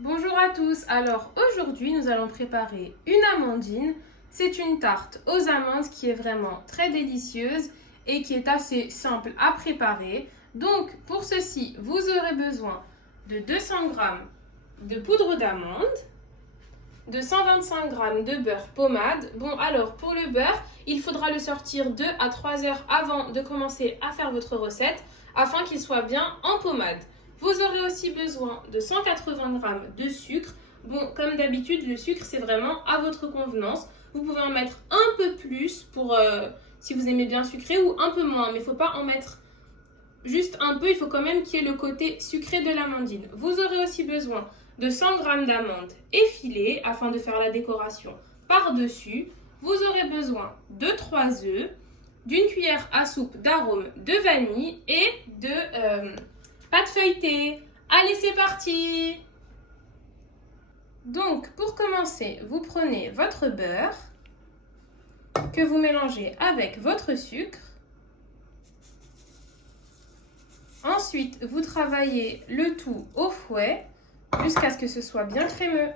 Bonjour à tous, alors aujourd'hui nous allons préparer une amandine. C'est une tarte aux amandes qui est vraiment très délicieuse et qui est assez simple à préparer. Donc pour ceci, vous aurez besoin de 200 g de poudre d'amande, de 125 g de beurre pommade. Bon alors pour le beurre, il faudra le sortir 2 à 3 heures avant de commencer à faire votre recette afin qu'il soit bien en pommade. Vous aurez aussi besoin de 180 g de sucre. Bon, comme d'habitude, le sucre, c'est vraiment à votre convenance. Vous pouvez en mettre un peu plus pour si vous aimez bien sucré ou un peu moins, mais il ne faut pas en mettre juste un peu. Il faut quand même qu'il y ait le côté sucré de l'amandine. Vous aurez aussi besoin de 100 g d'amandes effilées afin de faire la décoration par-dessus. Vous aurez besoin de 3 œufs, d'une cuillère à soupe d'arôme de vanille et de pâte feuilletée. Allez, c'est parti! Donc, pour commencer, vous prenez votre beurre que vous mélangez avec votre sucre. Ensuite, vous travaillez le tout au fouet jusqu'à ce que ce soit bien crémeux.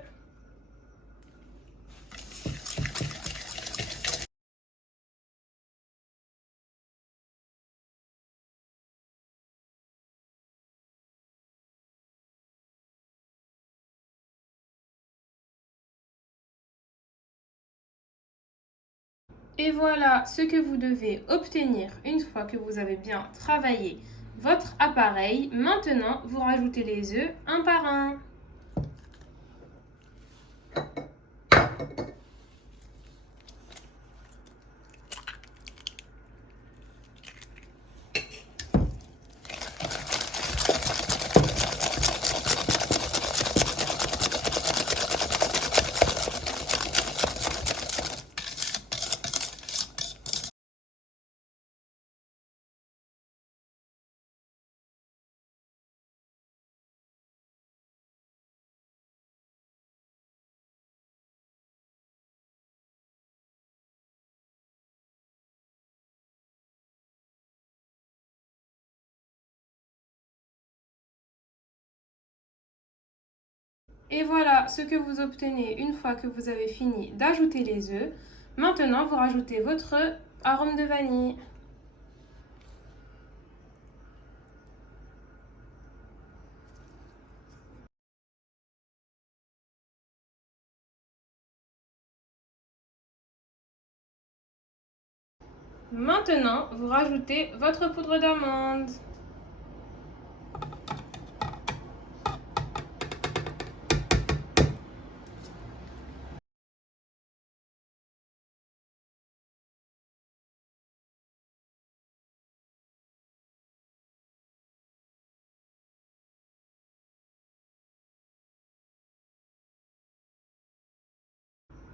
Et voilà ce que vous devez obtenir une fois que vous avez bien travaillé votre appareil. Maintenant, vous rajoutez les œufs un par un. Et voilà ce que vous obtenez une fois que vous avez fini d'ajouter les œufs. Maintenant, vous rajoutez votre arôme de vanille. Maintenant, vous rajoutez votre poudre d'amande.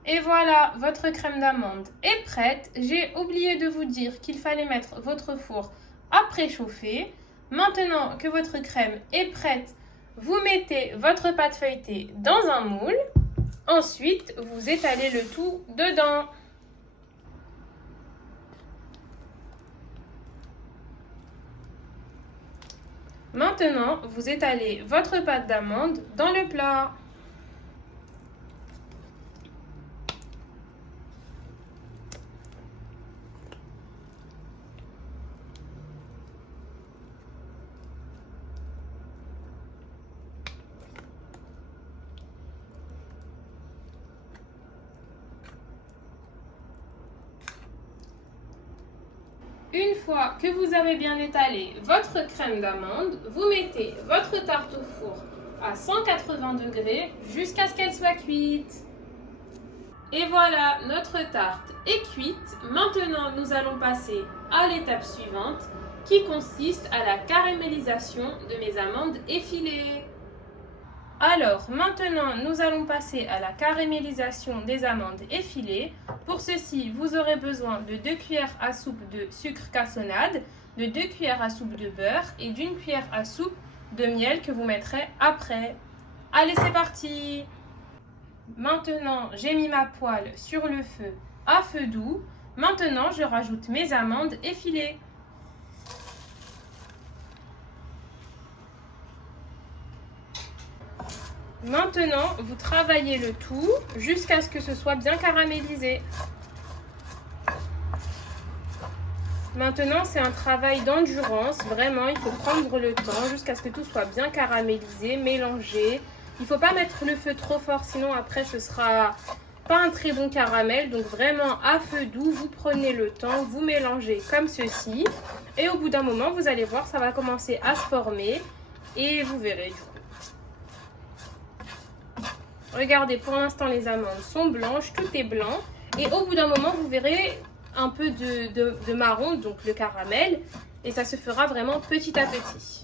Et voilà, votre crème d'amande est prête. J'ai oublié de vous dire qu'il fallait mettre votre four à préchauffer. Maintenant que votre crème est prête, vous mettez votre pâte feuilletée dans un moule. Ensuite, vous étalez le tout dedans. Maintenant, vous étalez votre pâte d'amande dans le plat. Une fois que vous avez bien étalé votre crème d'amande, vous mettez votre tarte au four à 180 degrés jusqu'à ce qu'elle soit cuite. Et voilà, notre tarte est cuite. Maintenant, nous allons passer à l'étape suivante qui consiste à la caramélisation de mes amandes effilées. Alors, maintenant, nous allons passer à la caramélisation des amandes effilées. Pour ceci, vous aurez besoin de 2 cuillères à soupe de sucre cassonade, de 2 cuillères à soupe de beurre et d'une cuillère à soupe de miel que vous mettrez après. Allez, c'est parti! Maintenant, j'ai mis ma poêle sur le feu à feu doux. Maintenant, je rajoute mes amandes effilées. Maintenant, vous travaillez le tout jusqu'à ce que ce soit bien caramélisé. Maintenant, c'est un travail d'endurance. Vraiment, il faut prendre le temps jusqu'à ce que tout soit bien caramélisé, mélangé. Il ne faut pas mettre le feu trop fort, sinon après, ce sera pas un très bon caramel. Donc vraiment, à feu doux, vous prenez le temps, vous mélangez comme ceci. Et au bout d'un moment, vous allez voir, ça va commencer à se former. Et vous verrez du coup. Regardez, pour l'instant, les amandes sont blanches, tout est blanc. Et au bout d'un moment, vous verrez un peu de marron, donc le caramel. Et ça se fera vraiment petit à petit.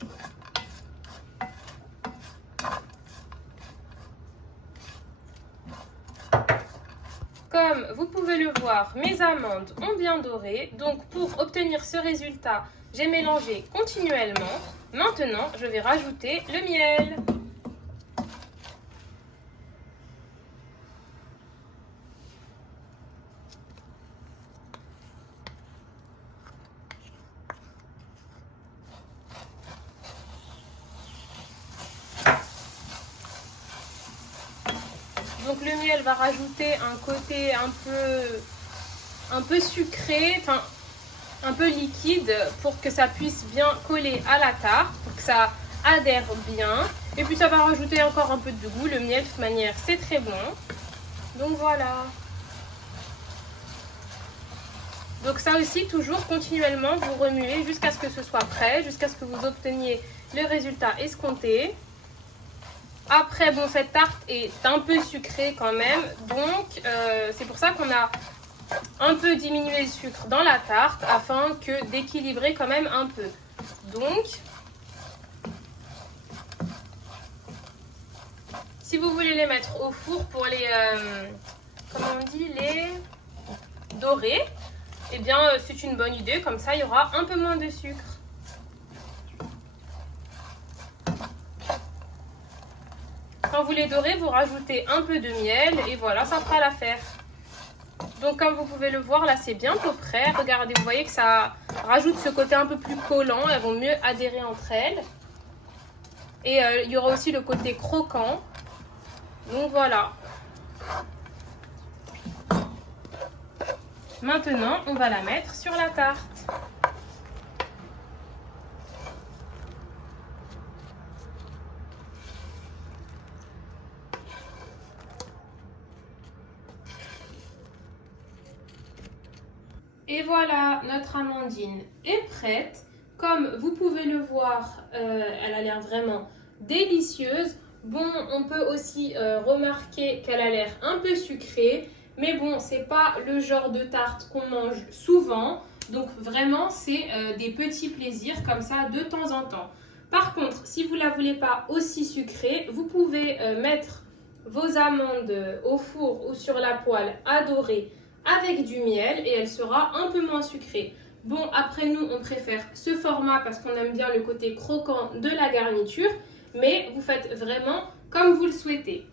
Comme vous pouvez le voir, mes amandes ont bien doré. Donc pour obtenir ce résultat, j'ai mélangé continuellement. Maintenant, je vais rajouter le miel. Donc le miel va rajouter un côté un peu sucré, enfin un peu liquide pour que ça puisse bien coller à la tarte, pour que ça adhère bien. Et puis ça va rajouter encore un peu de goût. Le miel de toute manière c'est très bon. Donc voilà. Donc ça aussi, toujours continuellement, vous remuez jusqu'à ce que ce soit prêt, jusqu'à ce que vous obteniez le résultat escompté. Après, bon, cette tarte est un peu sucrée quand même, donc c'est pour ça qu'on a un peu diminué le sucre dans la tarte afin d'équilibrer quand même un peu. Donc, si vous voulez les mettre au four pour les, comment on dit, les dorer, eh bien c'est une bonne idée, comme ça il y aura un peu moins de sucre. Quand vous les dorez, vous rajoutez un peu de miel et voilà, ça fera l'affaire. Donc comme vous pouvez le voir, là c'est bientôt prêt. Regardez, vous voyez que ça rajoute ce côté un peu plus collant. Elles vont mieux adhérer entre elles. Et il y aura aussi le côté croquant. Donc voilà. Maintenant, on va la mettre sur la tarte. Et voilà, notre amandine est prête. Comme vous pouvez le voir, elle a l'air vraiment délicieuse. Bon, on peut aussi remarquer qu'elle a l'air un peu sucrée. Mais bon, c'est pas le genre de tarte qu'on mange souvent. Donc vraiment, c'est des petits plaisirs comme ça de temps en temps. Par contre, si vous ne la voulez pas aussi sucrée, vous pouvez mettre vos amandes au four ou sur la poêle à dorer avec du miel et elle sera un peu moins sucrée. Bon, après nous, on préfère ce format parce qu'on aime bien le côté croquant de la garniture, mais vous faites vraiment comme vous le souhaitez.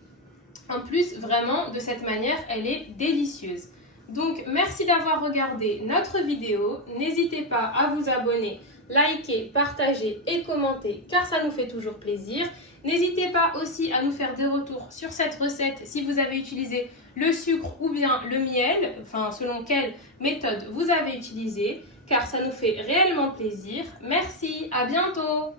En plus, vraiment, de cette manière, elle est délicieuse. Donc, merci d'avoir regardé notre vidéo. N'hésitez pas à vous abonner, liker, partager et commenter car ça nous fait toujours plaisir. N'hésitez pas aussi à nous faire des retours sur cette recette si vous avez utilisé le sucre ou bien le miel, enfin selon quelle méthode vous avez utilisé, car ça nous fait réellement plaisir. Merci, à bientôt!